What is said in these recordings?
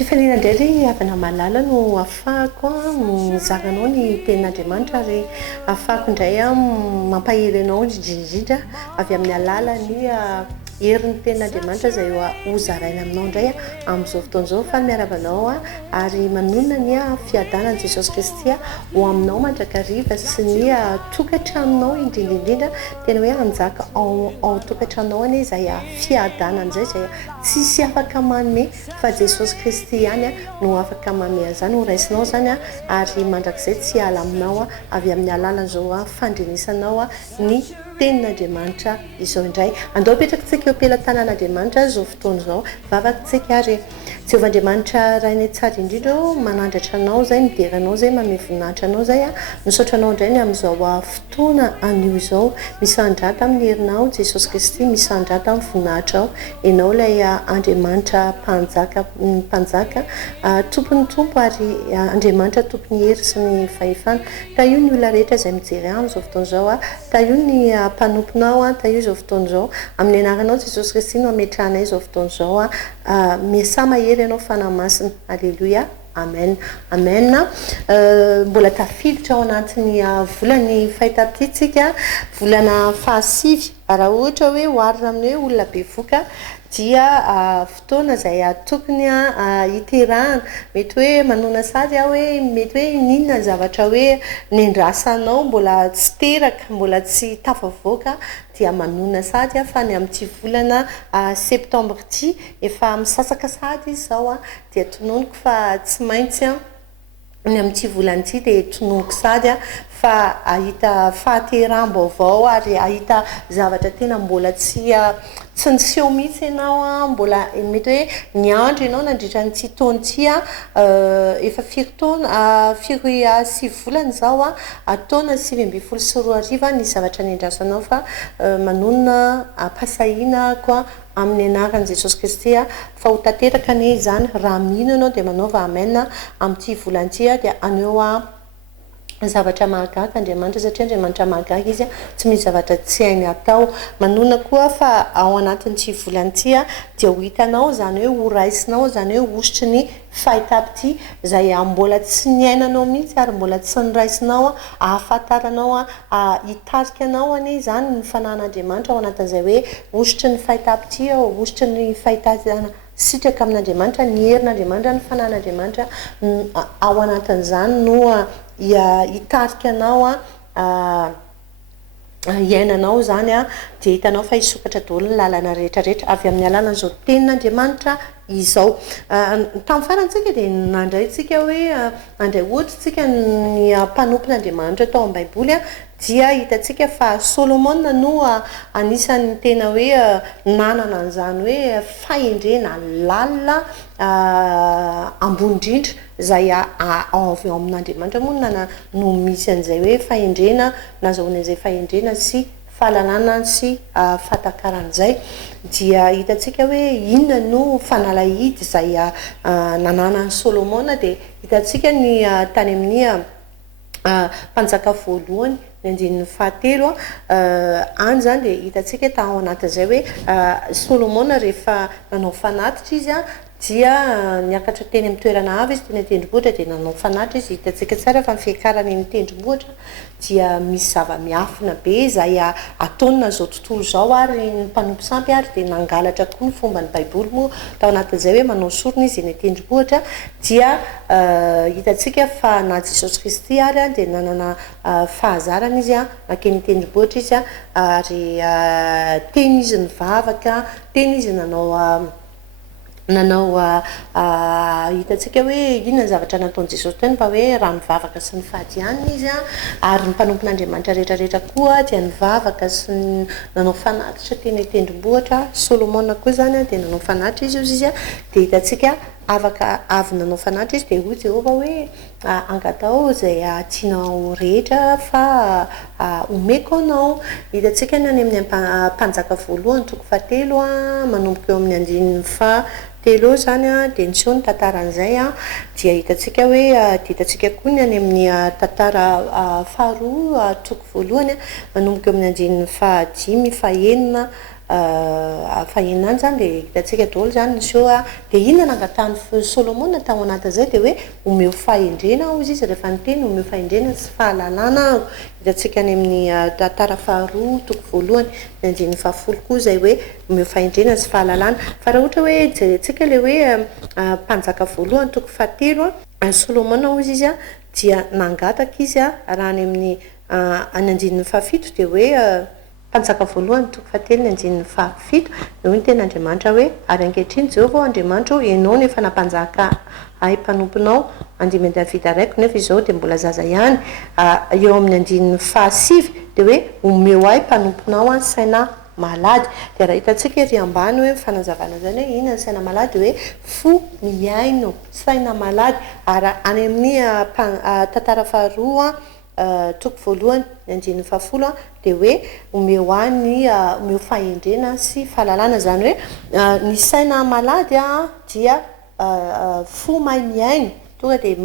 Tifanina indray ry avana malala no ahafahako mizaka-anao ny tenin'Andriamanitra ary ahafahako indray mampahery anao indrindrindrindra avy amin'ny alalany herin'ny tenin'Andriamanitra izay hozaraina aminao indray amin'izao fotoana izao fa miarabanao ary manonona ny fiadanan'i Jesosy Kristy ho aminao mandrakariva sy ny tokantranonao indrindrindrindra tena hoe hanjaka ao tokantranonao anie izay fiadanana izay izay tsisy afaka manome fa Jesosy Kristy ihany no afaka manome an'izany ho raisinao zany ary mandrakizay tsy ala aminao avy amin'ny alalan'izao fandrenisanao ny tenin'Andriamanitra izao indray. Andao apetrakantsika eo ampelantanan'Andriamanitra izao fotoana izao vavakantsika ary Jehovah-Andriamanitra rainy tsara indrindra manandratra anao zay midery anao zay manome voninahitra anao zay misaotra anao indray ny amin'izao fotoana anio izao misandrata amin'ny herinao Jesosy Kristy misandrata amin'ny voninahitra ao enao ilay Andriamanitra mpanjaka tompon'ny tompo ary Andriamanitra tompon'ny hery sy ny fahefana ka io ny olona rehetra izay mijery amin'izao fotoana izao ka io ny mpanomponao ta io izao fotoana izao amin'ny anaranao Jesosy Kristy no ametrahanay izao fotoana izao miasa mahery ianao fanahy masina. Alleluia. Amen. Amen. Mbola tafiditra ao anatin'ny volany fahitapitintsika volana fahasivy raha ohatra hoe oharina amin'ny hoe olona bevoka dia fotoana izay tokony hiterahana mety hoe manona sady hoe mety hoe ninona ny zavatra hoe nendrasanao mbola tsy teraka mbola tsy tafavoaka dia manona sady fa ny amin'ity volana septembre ity efa misasaka sady izao dia tononoko fa tsy maintsy ny amin'ity volana ity dia tononoko sady fa ahita fahateram-baovao ary ahita zavatra tena mbola tsy niseho mihitsy ianao mbola mety hoe ny andro ianao nandritra nyity taona ity efa firy taona firy sivy volana izao taona 2024 ny zavatra nendrasanao fa manonona pasahiana koa amin'ny anaran'i Jesosy Kristy fa ho tanteraka anie izany raha mino ianao dia manaova amen amin'ity volana ity dia aneo zavatra mahagaga Andriamanitra satria Andriamanitra mahagaga izy tsy misy zavatra tsy hainy atao manona koa fa ao anatin'ity volana ity dia ho hitanao zany hoe ho raisinao zany hoe hosotry ny fahitapity izay mbola tsy niainanao mihitsy ary mbola tsy niraisinao ahafantaranao hitarika anao anie zany ny fanan'Andriamanitra ao anatin'izay hoe hosotry ny fahitapity hosotry ny fahitazana sitraka amin'Andriamanitra ny herin'Andriamanitra ny fanan'Andriamanitra ao anatin'izany no hitarika anao iainanao zany dia hitanao fa hisokatra daholo ny lalana rehetrarehetra avy amin'ny alalan'izao tenin'Andriamanitra izao. Tamin'ny farantsika dia nandrayntsika hoe andray ohatra tsika ny mpanompon'Andriamanitra tao amin'ny baiboly dia hitantsika fa Solomona no anisan'ny tena hoe nanana an'izany hoe fahendrena lalina ambony indrindra izay avy ao amin'Andriamanitra moa no misy an'izay hoe fahendrena nazahoana izay fahendrena sy fahalalana sy fatakaran'izay dia hitantsika hoe inona no fanalahidy izay nananan'i Solomona dia hitantsika ny tany amin'ny mpanjaka voalohany ny andinin'ny fahatelo any zany dia hitantsika tao anatin'izay hoe Solomona rehefa nanao fanatitra izy dia niakatra teny amin'ny toerana avy izy teny tendrombohitra dia nanao fanatitra izy hitantsika tsara fa ny fiakarany ny tendrombohitra dia misy zava-miafina be izay ataony zao tontolo izao ary ny mpanompo sampy ary dia nangalatra koa ny fomba ny baiboly moa tao anatin'izay hoe manao sorona izy eny tendrombohitra dia hitantsika fa na Jesosy Kristy ary dia nanana fahazarana izy makeny tendrombohitra izy ary teny izy nivavaka teny izy nanao hitantsika hoe inona zavatra nataon'i Jesosy teny mba hoe raha nivavaka sy ny fahadianina izy ary ny mpanompon'Andriamanitra rehetrarehetra koa dia nivavaka sy nanao fanatitra teny tendrombohitra. Solomona koa zany dia nanao fanatitra izy dia hitantsika afaka avy nanao fanatitra izy dia hoy Jehovah hoe angatao izay tianao rehetra fa omeko anao. Hitantsika ny any amin'ny mpanjaka voalohany toko fahatelo manomboka eo amin'ny andinin'ny fahatelo zany dia niseho ny tantaran'izay dia hitantsika hoe hitantsika koa ny any amin'ny tantara faharoa toko voalohany manomboka eo amin'ny andinin'ny fahadimy fahaenina fahinany zany dia hitantsika daholo zany izy eo dia inona nangatahany Solomona tao anatin'izay dia hoe omeo fahendrena izy rehefa niteny omeo fahendrena sy fahalalana aho hitantsika any amin'ny tantara faharoa toko voalohany ny andininy fahafolo koa izay hoe omeo fahendrena sy fahalalana fa raha ohatra hoe jerentsika ilay hoe mpanjaka voalohany toko fahatelo Solomona hoy izy dia nangataka izy raha ny amin'ny any andininy fahafito dia hoe mpanjaka voalohany toko fahatelo ny andininy fahafito dia hoy ny ten'Andriamanitra hoe ary ankehitriny Jehovah Andriamanitra ianao nefa nampanjaka ahy mpanomponao andimy Davida raiko nefa izao dia mbola zaza ihany eo amin'ny andininy fahasivy dia hoe omeo ahy mpanomponao saina malady dia raha hitantsika ery ambany hoe fanazavana zany hoe inona ny saina malady hoe fo miaino saina malady ary any amin'ny tantara faharoa toko voalohany ny andininy fahafolo dia hoe omeo any omeo fahendrena sy fahalalana zany hoe ny saina malady dia fo mahay miaino tonga dia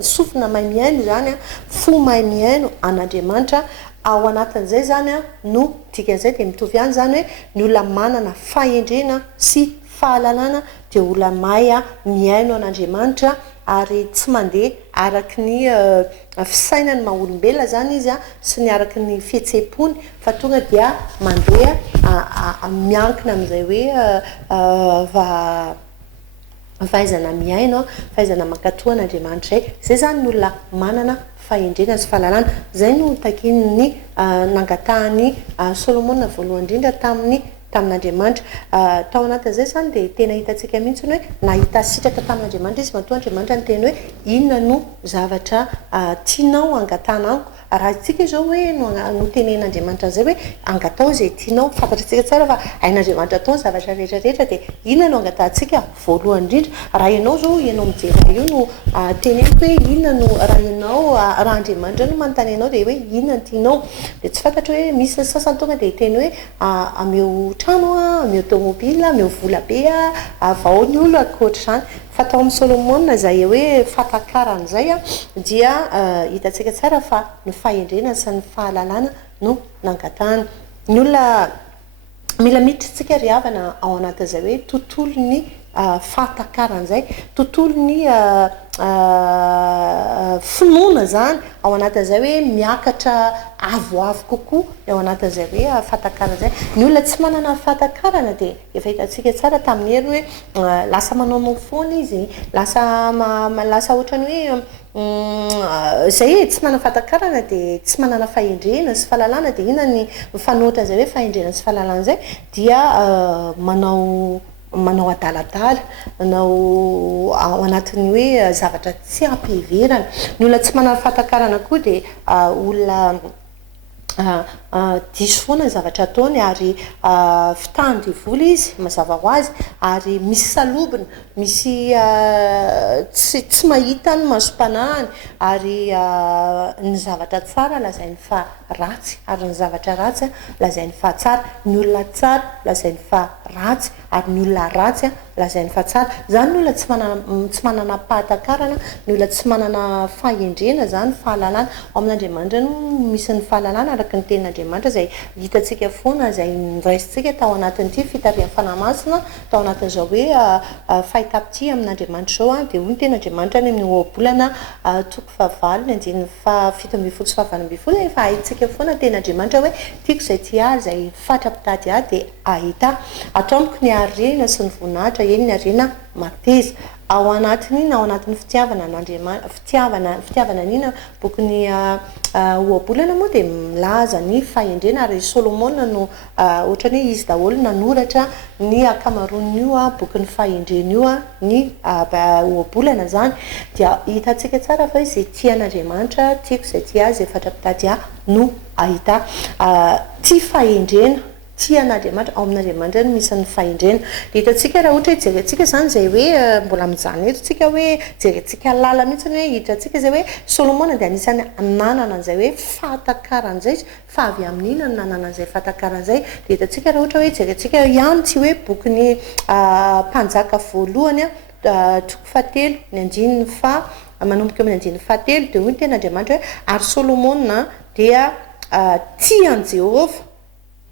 sofina mahay miaino zany fo mahay miaino an'Andriamanitra ao anatin'izay zany no dikan'izay dia mitovy ihany zany hoe ny olona manana fahendrena sy fahalalana dia olona mahay miaino an'Andriamanitra ary tsy mandeha araky ny fisainany maha-olombelona zany izy sy ny araky ny fihetsehampony fa tonga dia mandeha miankina amin'izay hoe fahaizana miaino fahaizana mankatoa an'Andriamanitra zay zany ny olona manana fahendrena sy fahalalana zay no takin'ny nangatahany Solomona voalohany indrindra tamin'Andriamanitra tao anatin'izay zany dia tena hitantsika mihitsy hoe nahita sitraka tamin'Andriamanitra izy matoa Andriamanitra ny teny hoe inona no zavatra tianao angatana raha itsika zao hoe no tenen'Andriamanitra zay hoe angatao zay tianao fantatritsika tsara fa ain'Andriamanitra atao ny zavatra rehetrarehetra dia inona no angatahntsika voalohany indrindra raha ianao zao ianao mijery io no teneniko hoe inona no raha ianao raha Andriamanitra no manontany ianao dia hoe inona no tianao dia tsy fantatra hoe misy sasany tonga dia teny hoe ameo trano ameo tomobila ameo vola be vao ny olo akoatra izany fa tao amin'ny Solomona izay hoe fatakarany izay dia hitantsika tsara fa ny fahendrena sy ny fahalalana no nangatahany ny olona mila miditra ry havana ao anatin'izay hoe tontolo ny fahatakarana izay tontolo ny finoana zany ao anatin'izay hoe miakatra avoavo kokoa ao anatin'izay hoe fahatakarana izay ny olona tsy manana fahatakarana dia efa hitantsika tsara tamin'ny hery hoe lasa manaonao foana izy lasa ohatrany hoe zay tsy manana fahatakarana dia tsy manana fahendrena sy fahalalana dia inona ny mifanohitra izay hoe fahendrena sy fahalalana izay dia manao adaladala manao ao anatin'ny hoe zavatra tsy ampiheverana ny olona tsy manana fahatakarana koa dia olona diso foana ny zavatra ataony ary fitahany devoly izy mazava ho azy ary misy salobina misy tsy mahita ny masom-panahany ary ny zavatra tsara lazainy fa ratsy ary ny zavatra ratsy lazainy fa tsara ny olona tsara lazainy fa ratsy ary ny olona ratsy lazainy fa tsara zany ny olona tsy manana pahatakarana ny olona tsy manana fahendrena zany fahalalana ao amin'Andriamanitra no misy ny fahalalana araka ny tenin'Andriamanitra zay hitantsika foana zay niraisintsika tao anatin'ity fitarian'ny fanahymasina tao anatin'izao hoe fahitapity amin'Andriamanitra zao dia hoy ny ten'Andriamanitra any amin'ny ohabolana toko fahavalo ny andininy fito ambin'ny folo sy fahavalo ambin'ny folo efa haitsika foana ten'Andriamanitra hoe tiako izay ty ahy izay fatra-pitady ahy dia ahita ataoniko ny harena sy ny voninahitra eny ny harena mateza ao anatin'iny ao anatin'ny fitiavana fitiavana n'ina bokony ohabolana moa dia milaza ny fahendrena ary Solomona no ohatrany hoe izy daholo nanoratra ny akamaroan'io boky ny fahendrena io ny ohabolana zany dia hitantsika tsara fa izay tian'Andriamanitra tiako izay ty ahy izay fatra-pitady ahy no ahita tia fahendrena tian'Andriamanitra ao amin'Andriamanitra no misy ny fahendrena dia hitantsika raha ohatra hoe jerentsika zany zay hoe mbola mijanona eto tsika hoe jerentsika lala mihitsy hoe hitantsika zay hoe Solomona dia anisany nanana an'izay hoe fahatakarana izay fa avy amin'ina no nanana an'izay fahatakarana izay dia hitantsika raha ohatra hoe jerentsika ihany tsy hoe boky ny mpanjaka voalohany toko fahatelo ny andininy manomboka amin'ny andininy fahatelo dia hoy ny ten'Andriamanitra hoe ary Solomona dia tian'i Jehovah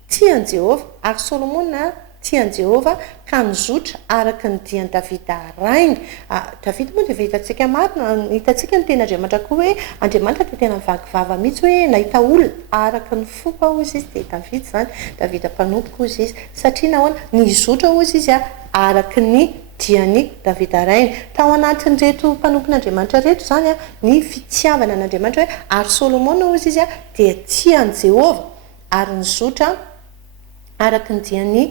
tian Jehova ary Solomona tian Jehova ka nizotra araka ny dian'i Davida rainy. Davida moa dia efa hitantsika marina, hitantsika ny ten'Andriamanitra koa hoe Andriamanitra dia tena mivavivava mihitsy hoe nahita olona araka ny foko ozy izy dia Davida zany, Davida mpanompoka ozy izy satria nahoana nizotra ozy izy araka ny dian'ny Davida rainy. Tao anatin'reto mpanompon'Andriamanitra reto zany ny fitiavana an'Andriamanitra hoe ary Solomona ozy izy dia tian Jehova ary nizotra araka ny dian'ny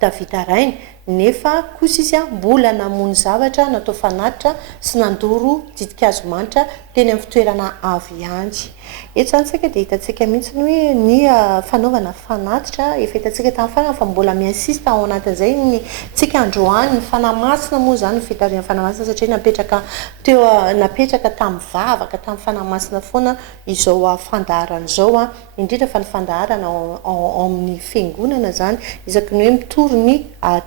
Davida rainy. Nefa kosa izy mbola namony zavatra natao fanatitra sy nandoro didikazo-manitra teny amin'ny fitoerana avy ihany. Eto zany tsika dia hitantsika mihitsy hoe ny fanaovana fanatitra efa hitantsika tamin'ny farany fa mbola miansista ao anatin'izay ny tsika androany ny fanamasina moa zany ny fitarian'ny fanamasina satria napetraka tamin'ny vavaka tamin'ny fanamasina foana izao fandaharana izao indrindra fa ny fandaharana ao amin'ny fiangonana zany isaky ny hoe mitory ny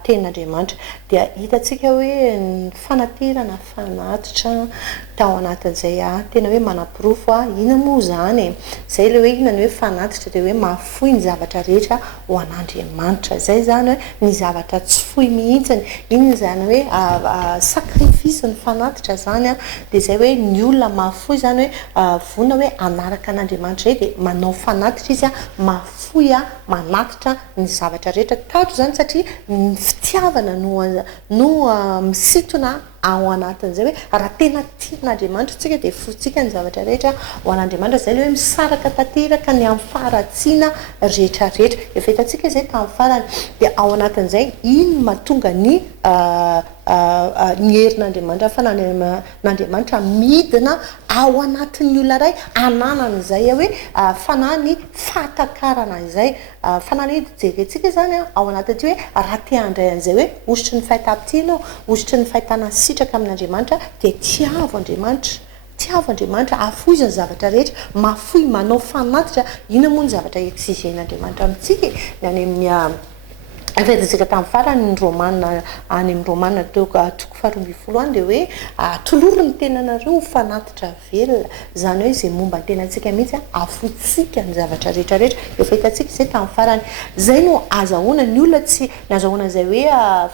ten'Andriamanitra dia hitantsika hoe ny fanaterana fanatitra tao anatin'izay tena hoe manam-pirofo ina moa zany zay le hoe ina ny hoe fanatitra dia hoe mahafoy ny zavatra rehetra ho an'Andriamanitra. Zay zany hoe ny zavatra tsy foy mihitsiny iny zany hoe sakrifisy ny fanatitra zany dia zay hoe ny olona mahafoy zany hoe vonona hoe anaraka an'Andriamanitra dia manao fanatitra izy mahafoy manatitra ny zavatra rehetra tato zany satria ny fitiavana no misintona ao anatin'izay hoe raha tena tian'Andriamanitra tsika dia fotsika ny zavatra rehetra ho an'Andriamanitra. Zay le hoe misaraka tanteraka ny amin'ny faharatsiana rehetrarehetra efa hitantsika izay tamin'ny farany dia ao anatin'izay iny mahatonga ny herin'Andriamanitra fa n'Andriamanitra midina ao anatin'ny olona ray ananana izay hoe fanahy ny fahatakarana izay fanahy jerentsika zany ao anatin'ity hoe raha te handray an'izay hoe osotry ny fahitampitiana osotry ny fahitana sitraka amin'Andriamanitra dia tiavo Andriamanitra afoizany zavatra rehetra mafoy manao fanatitra ina moa ny zavatra exigen'Andriamanitra amintsika ny any amin'ny efa hitantsika tamin'ny farany ny Romanina any amin'ny Romanina toko 12 any dia hoe toloro ny tenanareo fanatitra velona zany hoe izay momba ny tenantsika mihitsy afotsika ny zavatra rehetrarehetra efa hitantsika izay tamin'ny farany. Zay no azahoana ny olona tsy nazahoana izay hoe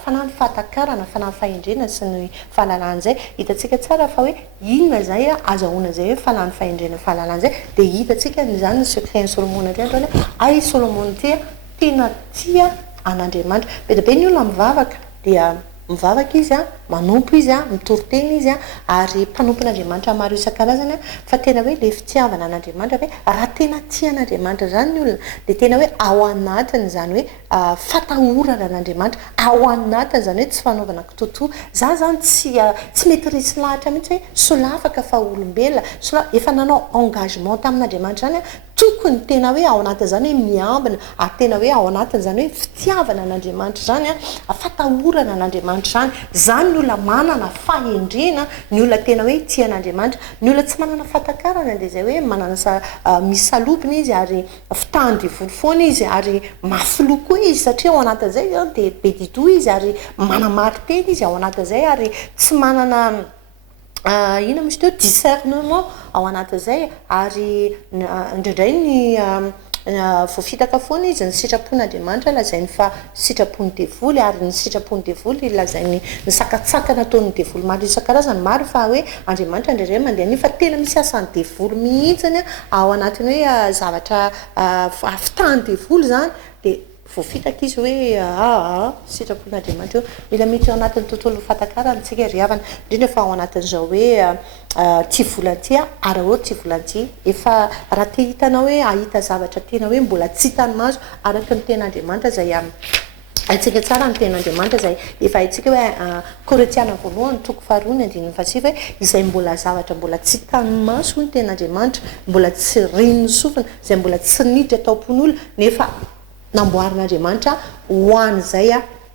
fanahy ny fahatakarana fanahy fahendrena sy ny fahalalana zay hitantsika tsara fa hoe inona zay azahoana izay hoe fanahy ny fahendrena fahalalana zay dia hitantsika zany ny secret Solomona ty androany ay Solomona ty tena tia an'Andriamanitra be dia be ny olona mivavaka dia mivavaka izy manompo izy mitory tena izy ary mpanompon'Andriamanitra maro isan-karazany fa tena hoe le fitiavana an'Andriamanitra hoe raha tena tian'Andriamanitra zany ny olona dia tena hoe ao anatiny zany hoe fatahorana an'Andriamanitra ao anatiny zany hoe tsy fanaovana kitoto za zany tsy mety resy lahatra mihitsy hoe solafaka fa olombelona efa nanao engagement tamin'Andriamanitra zany tokony tena hoe ao anatin' zany hoe miambina ary tena hoe ao anatin' zany hoe fitiavana an'Andriamanitra zany fatahorana an'Andriamanitra zany ny olona manana fahendrena ny olona tena hoe tian'Andriamanitra. Ny olona tsy manana fahatakarana dia zay hoe manana misy salopiny izy ary fitahany devoly foana izy ary mafilo koa izy satria ao anatin'izay dia be dito izy ary manamary-tena izy ao anatin'izay ary tsy manana ina misy teo discernement ao anatin'izay ary indraindray ny voafitaka foana izy ny sitrapon'Andriamanitra lazainy fa sitrapony devoly ary ny sitrapony devoly lazainy ny sakatsakana ataon'ny devoly maro isan-karazany maro fa hoe Andriamanitra indraindray mandeha ny fa tena misy asan'ny devoly mihitsiny ao anatiny hoe zavatra fitahany devoly zany dia voafitaka izy hoe sitrapon'Andriamanitra io mila mety ao anatin'ny tontolo fahatakarana tsika ry havana indrindra fa ao anatin'izao hoe ty volanty ary hoe ty volanty efa raha te hitanao hoe ahita zavatra tena hoe mbola tsy hitany maso araka ny ten'Andriamanitra zay aitsika tsara ny ten'Andriamanitra zay efa haitsika hoe Korintiana voalohany toko 4:9 hoe izay mbola zavatra mbola tsy hitany maso ny ten'Andriamanitra mbola tsy reniny sofina zay mbola tsy niditra tao-pon'olona nefa namboarin'Andriamanitra ho an'izay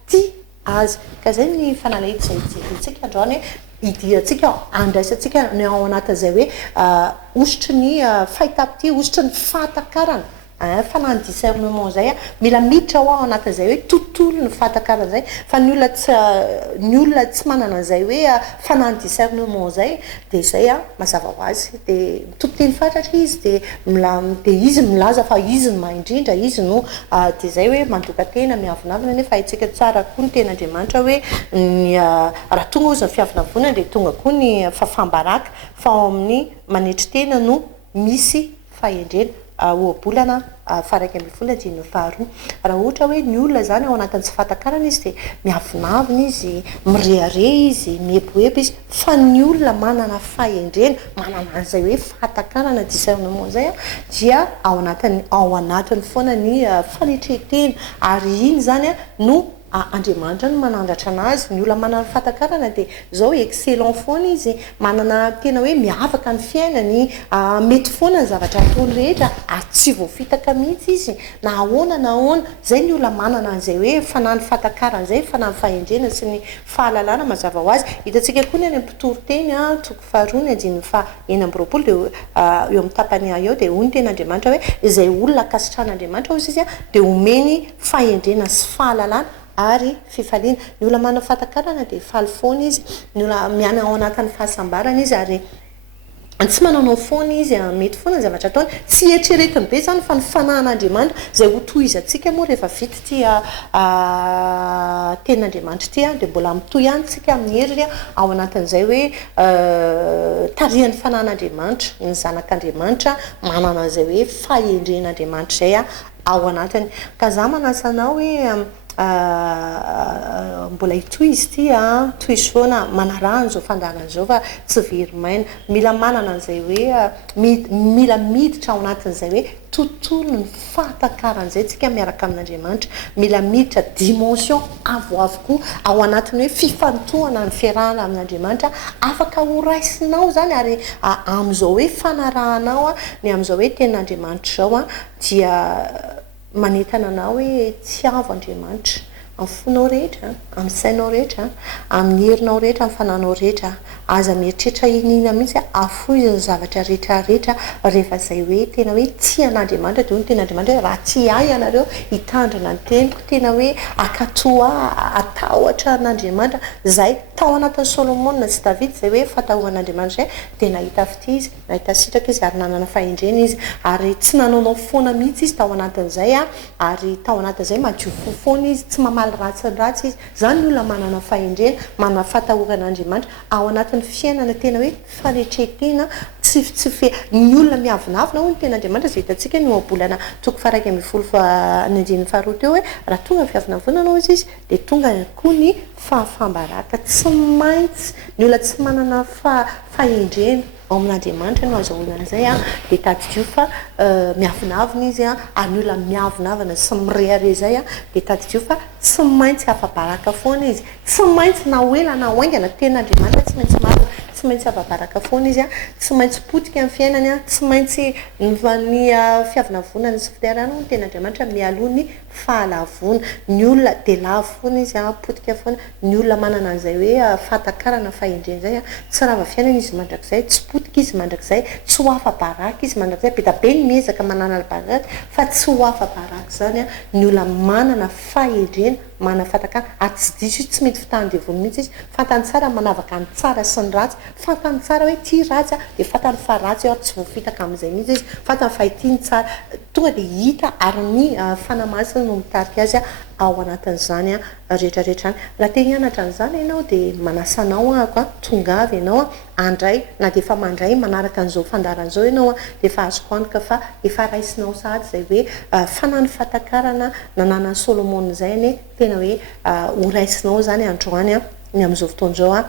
ty azy ka zay ny fanalahidy zay jerentsika androany hoe idirantsika andraisantsika ny ao anatin'izay hoe osotry ny fahitampity osotry ny fahatakarana fanany discernement zay mila miditra ao anatin'izay hoe tontolo ny fatakarana zay fa ny olona tsy manana an'izay hoe fanany discernement zay de zay mazava ho azy de mitotiny fatratra izy de izy milaza fa izy ny maindrindra izy no de zay hoe mandoka tena miavinavina nefa aitsika tsara koa ny ten'andriamanitra hoe raha tonga ozy ny fiavinavonana de tonga koa ny fafambaraka fa ao amin'ny manetry tena no misy fahendrena oabolana faraiky amby vola dimy faharoa raha ohatra hoe ny olona zany ao anatin'ny tsy fatakarana izy de miavinavina izy mirehare izy mieboebo izy fa ny olona manana fahendrena manana an'izay hoe fatakarana discernement zay dia ao anatiny foana ny fanetretena ary iny zany no andriamanitra no manandratra anazy ny olona manana fatakarana de zao excellent foana izy manana tena hoe miavaka ny fiainany mety foana ny zavatra ataony rehetra ary tsy voafitaka mihitsy izy na ahoana na ahoana zay ny olona manana an'izay hoe fanany fatakarana zay fanany fahendrena sy ny fahalalana mazava ho azy hitantsika koa ny any ampitoroteny toko faharoa ny andiny fa eny amby roapolo de eo amin'ny tapany eo de hoy ny ten'andriamanitra hoe izay olona kasitran'andriamanitra ozy izy de omeny fahendrena sy fahalalana ary fifaliana ny olona manana fatakarana de faly foana izy ny olona miana ao anatin'ny fahasambarana izy ary tsy mananao foana izy mety foana ny zavatra ataony tsy eritreretiny be zany fa ny fanahin'andriamanitra zay ho tohizatsika moa rehefa vita ty ten'andriamanitra ty de mbola mitohy ihany tsika amin'ny heriny ao anatin'izay hoe tarihan'ny fanahin'andriamanitra ny zanak'andriamanitra manana an'izay hoe fahendren'andriamanitra zay ao anatiny ka za manasanao hoe mbola itoy izy ty toy izy foana manarano zao fandarana zao fa tsy verimaina mila manana an'izay hoe mila miditra ao anatin'izay hoe tontolo ny fatakaran'izay tsika miaraka amin'andriamanitra mila miditra dimension avokoa ao anatiny hoe fifantohana ny fiarahana amin'andriamanitra afaka horaisinao zany ary am'izao hoe fanarahanao ny am'izao hoe ten'andriamanitra zao dia manetana anao hoe tsy avo andriamanitra amin'ny fonao rehetra amin'ny sainao rehetra amin'ny herinao rehetra amin'ny fananao rehetra aza mieritreritra inina mihitsy afoizany zavatra rehetrarehetra rehefa zay hoe tena hoe tsy an'andriamanitra de ho ny ten'andriamanitra hoe raha tsy ahy ianareo hitandrina ny teniko tena hoe akatoa atahotra an'andriamanitra zay tao anatin'ny Solomona sy David zay hoe fatahoan'andriamanitra zay de nahita fity izy nahita sitraka izy ary nanana fahendrena izy ary tsy nanaonao foana mihitsy izy tao anatin'izay ary tao anatin'izay madio fofoana izy tsy mamaly ratsy izy zany olona manana fahendrena manana fatahoran'andriamanitra ao anatin'ny fiainana tena hoe fanetretena tsy ny olona miavinavina ho ny ten'andriamanitra zay hitantsika ny oabolana toko faraiky amby folo ny andiny faharoa teo hoe raha tonga ny fiavinavonanao izy de tonga koa ny fahafambaraka tsy maintsy ny olona tsy manana fahendrena ao amin'andriamanitra no azahoana an'izay de tadidio fa miavinavina izy ary ny olona miavinavana sy mirehare zay de tadidio fa tsy maintsy afabaraka foana izy tsy maintsy na oela na oaingana ten'andriamanitra tsy maintsy marina tsy maintsy afabaraka foana izy tsy maintsy potika amin'ny fiainany tsy maintsy ny fiavinavonany sy fitiarana ny ten'andriamanitra mialoha ny fahalavona ny olona de lavo foana izy potika foana ny olona manana an'izay hoe fatakarana fahendrena zay tsy rava fiainana izy mandrakizay tsy potika izy mandrakizay tsy ho afabaraka izy mandrakizay be da be ny miezaka manana albaraka fa tsy ho afabaraka zany ny olona manana fahendrena mana fatakarana ary tsy diso izy tsy mety fitahany devony mihitsy izy fantany tsara manavaka ny tsara sy ny ratsy fantany tsara hoe ty ratsy de fantany fa ratsy ary tsy voafitaka amin'izay mihitsy izy fantany fa itiny tsara tonga de hita ary ny fanamasina no mitarika azy ao anatin'izany rehetrarehetra any raha te hianatra an'izany ianao de manasanao tongavy ianao andray na de efa mandray manaraka an'izao fandaran'izao ianao de efa azoko antoka fa efa raisinao sahady zay hoe fanany fatakarana nanana Solomona zay ane tena hoe ho raisinao zany androany ny am'izao fotoan'izao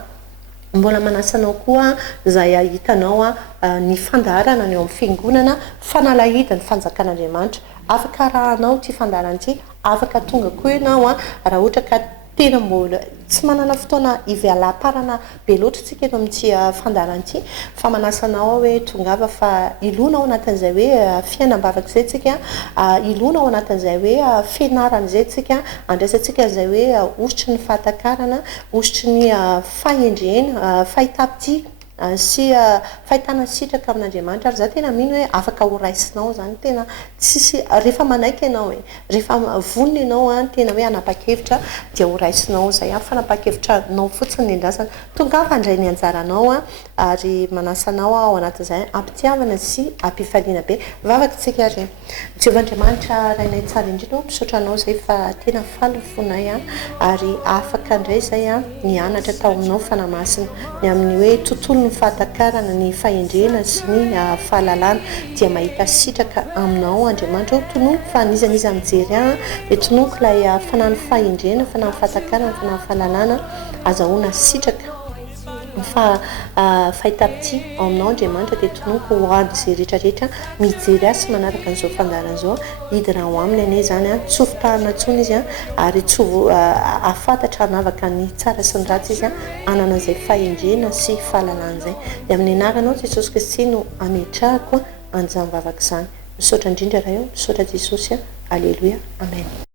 mbola manasanao koa zay hitanao ny fandarana ny eo amin'ny fiangonana fanalahidiny fanjakan'andriamanitra afaka rahanao ty fandarana ty afaka tonga koa ianao raha ohatra ka tena mbola tsy manana fotoana ivealam-parana be loatra tsika eto amin'ity fandaran'ity fa manasanao hoe tongava fa ilona ao anatin'izay hoe fiainam-bavaka zay tsika ilona ao anatin'izay hoe fianarana zay tsika andraisantsika izay hoe ositry ny fahatakarana ositry ny fahendrena fahitapity sy fahitana sitraka amin'Andriamanitra ary za tena mino hoe afaka ho raisinao zany tena tsisy rehefa manaiky ianao rehefa vonona ianao tena hoe anapa-kevitra dia ho raisinao zay fanapa-kevitrnao fotsiny ndrasana tonga fandray ny anjaranao ary manasanao ao anatin'izay ampitiavana sy ampifaliana be vavakantsika re Jehovahandriamanitra rainay tsara indrindra misaotra anao zay fa tena faly fonay ary afaka indray zay nianatra tao aminao fanamasina ny amin'ny hoe tontolo ny fahatakarana ny fahendrena sy ny fahalalana dia mahita sitraka aminao Andriamanitra tononoko fa nizaniza mijery dia tononoko ilay fanany fahendrena fanany fahatakarana fanany fahalalana azahoana sitraka fa fahita-pity ao aminao Andriamanitra dia tononoko ho ady izay rehetrarehetra mijery azy sy manaraka an'izao fandaharan'izao hidina ho aminy anie zany tsy hofitahana intsony izy ary tsy afantatra hanavaka ny tsara sy ny ratsy izy anana izay fahendrena sy fahalalana izay dia amin'ny anaranao Jesosy Kristy no ametrahako an'izany vavaka izany misaotra indrindra raha eo misaotra Jesosy aleloia amen